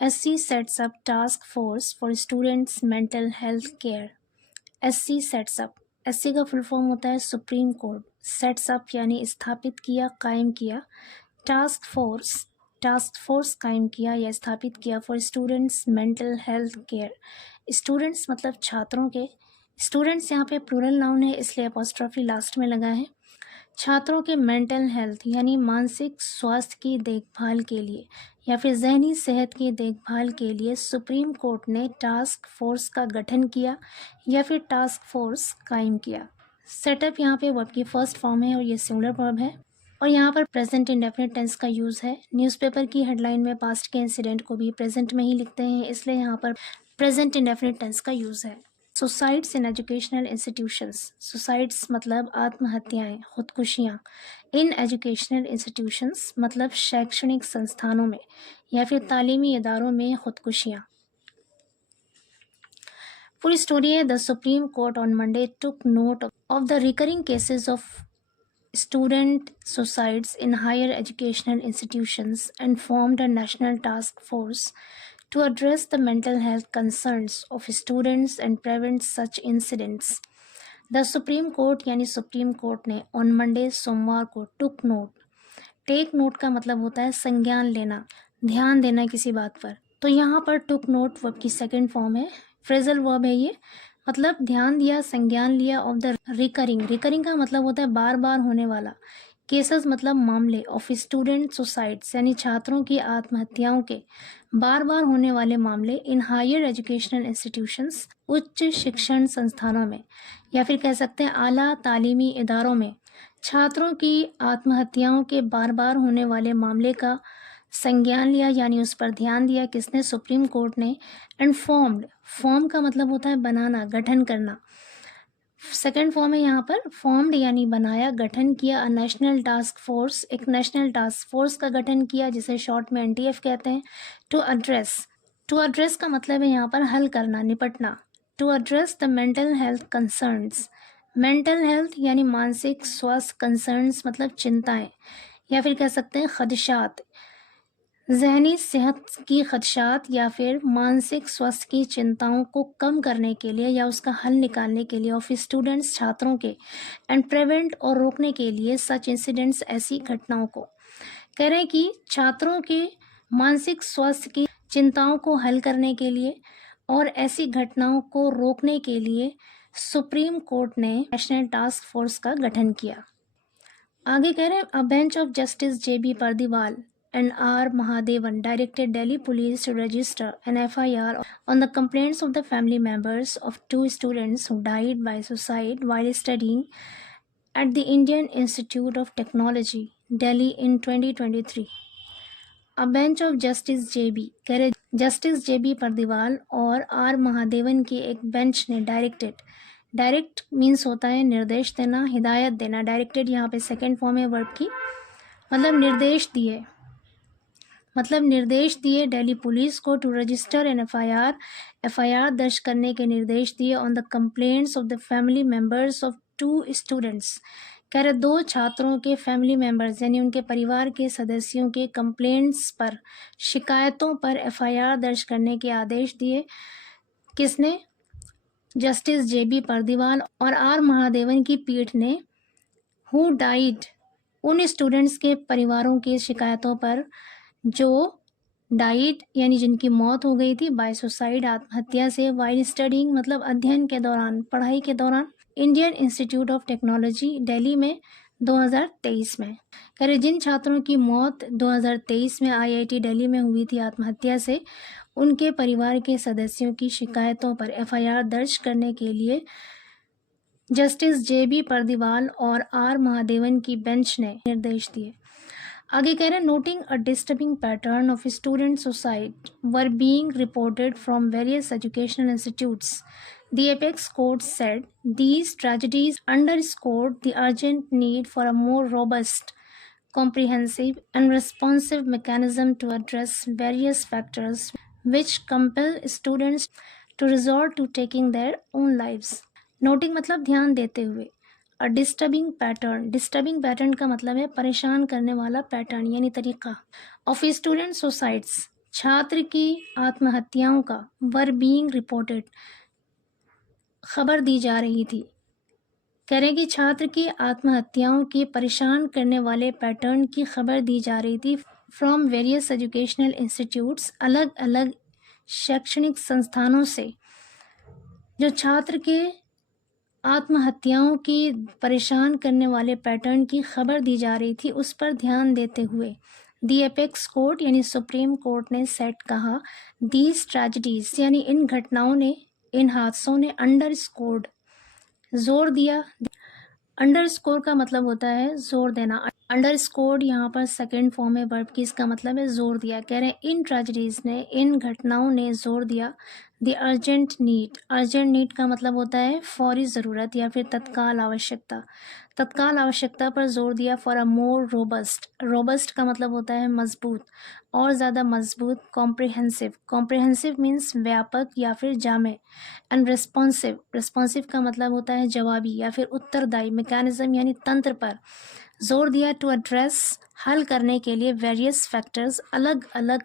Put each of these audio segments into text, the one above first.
SC sets up task force for students mental health care. SC sets up, SC का full form होता है supreme court, sets up यानी स्थापित किया, कायम किया, टास्क फोर्स कायम किया या स्थापित किया for students mental health care. Students मतलब छात्रों के, स्टूडेंट्स यहाँ पे प्लूरल नाउन है इसलिए अपॉस्ट्रोफी लास्ट में लगा है। छात्रों के मेंटल हेल्थ यानी मानसिक स्वास्थ्य की देखभाल के लिए या फिर जहनी सेहत की देखभाल के लिए सुप्रीम कोर्ट ने टास्क फोर्स का गठन किया या फिर टास्क फोर्स कायम किया। सेटअप यहाँ पे वर्ब की फर्स्ट फॉर्म है और ये सिंगुलर वर्ब है और यहाँ पर प्रेजेंट इंडेफिनिट टेंस का यूज़ है। न्यूज़पेपर की हेडलाइन में पास्ट के इंसिडेंट को भी प्रेजेंट में ही लिखते हैं, इसलिए यहाँ पर प्रेजेंट इंडेफिनिट टेंस का यूज़ है। Suicides in educational institutions, suicides मतलब आत्महत्याएं, खुदकुशियाँ। इन एजुकेशनल इंस्टीट्यूशंस मतलब शैक्षणिक संस्थानों में या फिर तालीमी इदारों में खुदकुशियाँ। पूरी स्टोरी है, the supreme court on Monday took note of the recurring cases of student suicides in higher educational institutions and formed a national task force to address the mental health concerns of students and prevent such incidents. The Supreme Court यानी supreme court ने on Monday सोमवार को टुक note, take note का मतलब होता है संज्ञान लेना, ध्यान देना किसी बात पर, तो यहाँ पर टुक नोट वर्ब की सेकेंड फॉर्म है, फ्रेजल वर्ब है ये, मतलब ध्यान दिया, संज्ञान लिया ऑफ द रिकरिंग का मतलब होता है बार बार होने वाला, केसेस मतलब मामले, ऑफ स्टूडेंट सुसाइड्स यानी छात्रों की आत्महत्याओं के बार बार होने वाले मामले इन हायर एजुकेशनल इंस्टीट्यूशंस उच्च शिक्षण संस्थानों में या फिर कह सकते हैं आला तालीमी इदारों में छात्रों की आत्महत्याओं के बार बार होने वाले मामले का संज्ञान लिया यानी उस पर ध्यान दिया किसने, सुप्रीम कोर्ट ने। एंड फॉर्म्ड, फॉर्म का मतलब होता है बनाना, गठन करना, सेकेंड फॉर्म है यहाँ पर, फॉर्म्ड यानी बनाया, गठन किया, अ नेशनल टास्क फोर्स, एक नेशनल टास्क फोर्स का गठन किया जिसे शॉर्ट में NTF कहते हैं। टू एड्रेस का मतलब है यहाँ पर हल करना, निपटना, to address the mental health concerns, mental health यानी मानसिक स्वास्थ्य, कंसर्न्स मतलब चिंताएं या फिर कह सकते हैं खदशात, जहनी सेहत की खदशात या फिर मानसिक स्वास्थ्य की चिंताओं को कम करने के लिए या उसका हल निकालने के लिए ऑफ स्टूडेंट्स छात्रों के, एंड प्रिवेंट और रोकने के लिए सच इंसिडेंट्स ऐसी घटनाओं को। कह रहे हैं कि छात्रों के मानसिक स्वास्थ्य की चिंताओं को हल करने के लिए और ऐसी घटनाओं को रोकने के लिए सुप्रीम कोर्ट ने नेशनल टास्क फोर्स का गठन किया। आगे कह रहे हैं अ bench of justice JB Pardiwal and R. Mahadevan directed Delhi police to register an FIR on the complaints of the family members of two students who died by suicide while studying at the Indian Institute of Technology, Delhi in 2023. A bench of Justice JB, कह रहे justice JB Pardiwal और R. Mahadevan की एक bench ने direct means होता है निर्देश देना, हिदायत देना, डायरेक्टेड यहाँ पे सेकेंड फॉर्म है वर्ब की, मतलब निर्देश दिए दिल्ली पुलिस को टू रजिस्टर एन FIR दर्ज करने के निर्देश दिए on the complaints of the family members of two students, कह रहे दो छात्रों के फैमिली मेंबर्स यानी उनके परिवार के सदस्यों के कंप्लेंट्स पर, शिकायतों पर FIR दर्ज करने के आदेश दिए किसने, जस्टिस JB Pardiwal और R. महादेवन की पीठ ने। हु डाइड, उन स्टूडेंट्स के परिवारों की शिकायतों पर जो डाइड यानी जिनकी मौत हो गई थी, बाय सुसाइड आत्महत्या से, वाइल स्टडिंग मतलब अध्ययन के दौरान, पढ़ाई के दौरान, Indian institute of technology Delhi में 2023 में। कह रहे जिन छात्रों की मौत 2023 में IIT दिल्ली में हुई थी आत्महत्या से, उनके परिवार के सदस्यों की शिकायतों पर FIR दर्ज करने के लिए जस्टिस JB Pardiwal और R. महादेवन की बेंच ने निर्देश दिए। आगे कह रहे हैं noting a disturbing pattern of student suicide were being reported from various educational institutes, the apex court said these tragedies underscored the urgent need for a more robust, comprehensive and responsive mechanism to address various factors which compel students to resort to taking their own lives. Noting मतलब ध्यान देते हुए, अ disturbing pattern का मतलब है परेशान करने वाला पैटर्न यानी तरीका, ऑफ स्टूडेंट सुसाइड्स छात्र की आत्महत्याओं का वर बीइंग रिपोर्टेड, खबर दी जा रही थी। कह रहे हैं कि छात्र की आत्महत्याओं के परेशान करने वाले पैटर्न की खबर दी जा रही थी फ्रॉम वेरियस एजुकेशनल इंस्टीट्यूट्स, अलग अलग शैक्षणिक संस्थानों से जो छात्र के आत्महत्याओं की परेशान करने वाले पैटर्न की खबर दी जा रही थी, उस पर ध्यान देते हुए दी एपेक्स कोर्ट यानी सुप्रीम कोर्ट ने सेट कहा, दीज ट्रेजिडीज यानी इन घटनाओं ने, इन हादसों ने अंडरस्कोर्ड, जोर दिया। अंडरस्कोर का मतलब होता है जोर देना। अंडरस्कोर्ड यहाँ पर सेकंड फॉर्म है वर्ब की, इसका मतलब है जोर दिया। कह रहे हैं इन ट्रेजेडीज ने, इन घटनाओं ने जोर दिया the urgent need. Urgent need का मतलब होता है फौरी ज़रूरत या फिर तत्काल आवश्यकता। तत्काल आवश्यकता पर जोर दिया for a more robust. Robust का मतलब होता है मजबूत, और ज़्यादा मजबूत। कॉम्प्रिहेंसिव, कॉम्प्रिहेंसिव मीन्स व्यापक या फिर जामे। एंड रिस्पॉन्सिव, रिस्पॉन्सिव का मतलब होता है जवाबी या फिर उत्तरदायी। मैकेनिज्म यानी तंत्र पर जोर दिया टू एड्रेस, हल करने के लिए। वेरियस फैक्टर्स, अलग अलग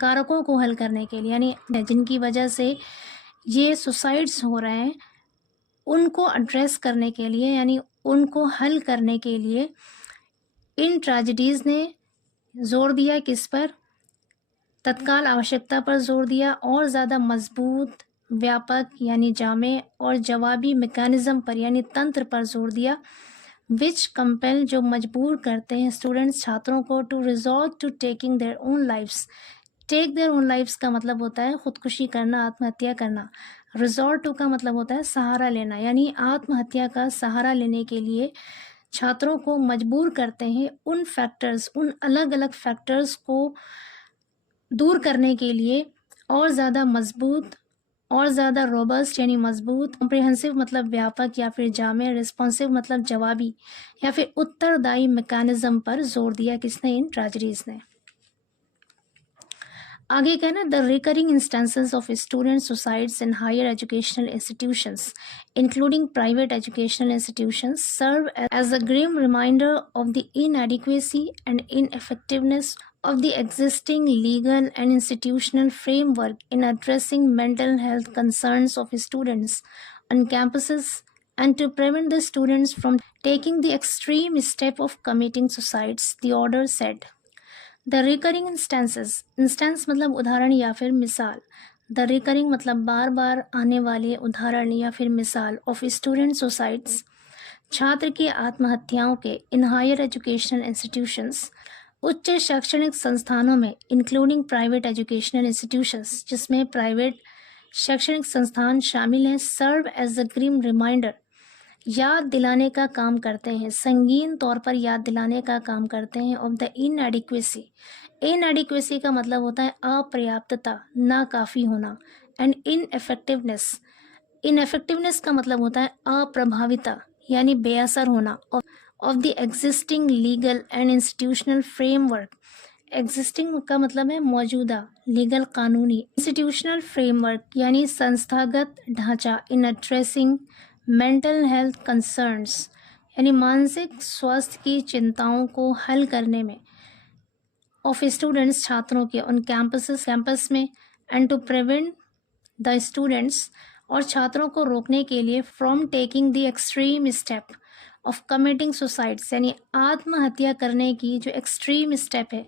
कारकों को हल करने के लिए, यानी जिनकी वजह से ये सुसाइड्स हो रहे हैं उनको एड्रेस करने के लिए, यानी उनको हल करने के लिए इन ट्रेजिडीज़ ने जोर दिया किस पर? तत्काल आवश्यकता पर जोर दिया, और ज़्यादा मजबूत, व्यापक यानी जामे, और जवाबी मैकेनिज्म पर यानी तंत्र पर जोर दिया। विच कंपेल, जो मजबूर करते हैं स्टूडेंट्स, छात्रों को to resort to taking their own lifes. Take their own lifes का मतलब होता है खुदकुशी करना, आत्महत्या करना। रिजॉर्ट टू का मतलब होता है सहारा लेना, यानी आत्महत्या का सहारा लेने के लिए छात्रों को मजबूर करते हैं उन फैक्टर्स, उन अलग अलग फैक्टर्स को दूर करने के लिए, और ज़्यादा मजबूत, और ज़्यादा रोबस्ट यानी मजबूत। कॉम्प्रिहेंसिव मतलब व्यापक या फिर जामे। रिस्पॉन्सिव मतलब जवाबी या फिर उत्तरदायी मैकेनिज्म पर जोर दिया किसने? इन ट्रेजेडीज ने। आगे कहना, the recurring instances of student suicides in higher educational institutions including private educational institutions serve as a grim reminder of the inadequacy and ineffectiveness of the existing legal and institutional framework in addressing mental health concerns of students on campuses, and to prevent the students from taking the extreme step of committing suicides, the order said. The recurring instances, instance मतलब उदाहरण या फिर मिसाल। The recurring मतलब बार बार आने वाले उदाहरण या फिर मिसाल of student suicides, छात्र की आत्महत्याओं के in higher educational institutions, उच्च शैक्षणिक संस्थानों में, इंक्लूडिंग प्राइवेट एजुकेशनल इंस्टीट्यूशंस, जिसमें प्राइवेट शैक्षणिक संस्थान शामिल हैं। Serve as a grim reminder, याद दिलाने का काम करते हैं, संगीन तौर पर याद दिलाने का काम करते हैं। ऑफ द इनएडिक्वेसी, इनएडिक्वेसी का मतलब होता है अपर्याप्तता, नाकाफी होना। एंड इनएफेक्टिवनेस, इनएफेक्टिवनेस का मतलब होता है अप्रभाविता यानी बेअसर होना। Of the existing legal and institutional framework, existing का मतलब है मौजूदा, लीगल कानूनी, इंस्टीट्यूशनल फ्रेमवर्क यानी संस्थागत ढांचा। इन एड्रेसिंग मेंटल हेल्थ कंसर्न्स यानी मानसिक स्वास्थ्य की चिंताओं को हल करने में। ऑफ स्टूडेंट्स, छात्रों के, ऑन कैंपसेस, कैंपस में। And to prevent the students, और छात्रों को रोकने के लिए। From taking the extreme step of committing suicides, यानी आत्महत्या करने की जो एक्सट्रीम स्टेप है,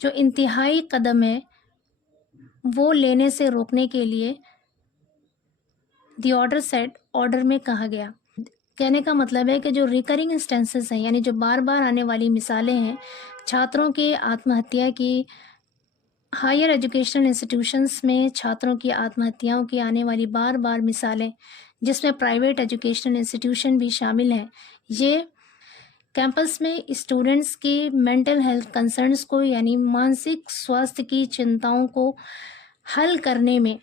जो इंतहाई कदम है, वो लेने से रोकने के लिए द ऑर्डर सेट, ऑर्डर में कहा गया। कहने का मतलब है कि जो रिकरिंग इंस्टेंसेस हैं, यानी जो बार बार आने वाली मिसालें हैं छात्रों के आत्महत्या की, हायर एजुकेशनल इंस्टीट्यूशंस में छात्रों की आत्महत्याओं की आने वाली बार बार मिसालें, जिसमें प्राइवेट एजुकेशनल इंस्टीट्यूशन भी शामिल हैं, ये कैंपस में स्टूडेंट्स के मेंटल हेल्थ कंसर्न्स को यानी मानसिक स्वास्थ्य की चिंताओं को हल करने में,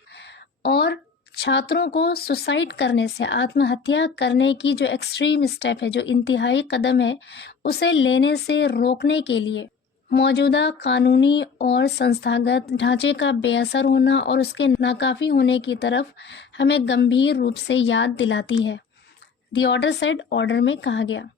और छात्रों को सुसाइड करने से, आत्महत्या करने की जो एक्सट्रीम स्टेप है, जो इंतहाई कदम है, उसे लेने से रोकने के लिए मौजूदा कानूनी और संस्थागत ढांचे का बेअसर होना और उसके नाकाफी होने की तरफ हमें गंभीर रूप से याद दिलाती है। द ऑर्डर सेड, ऑर्डर में कहा गया।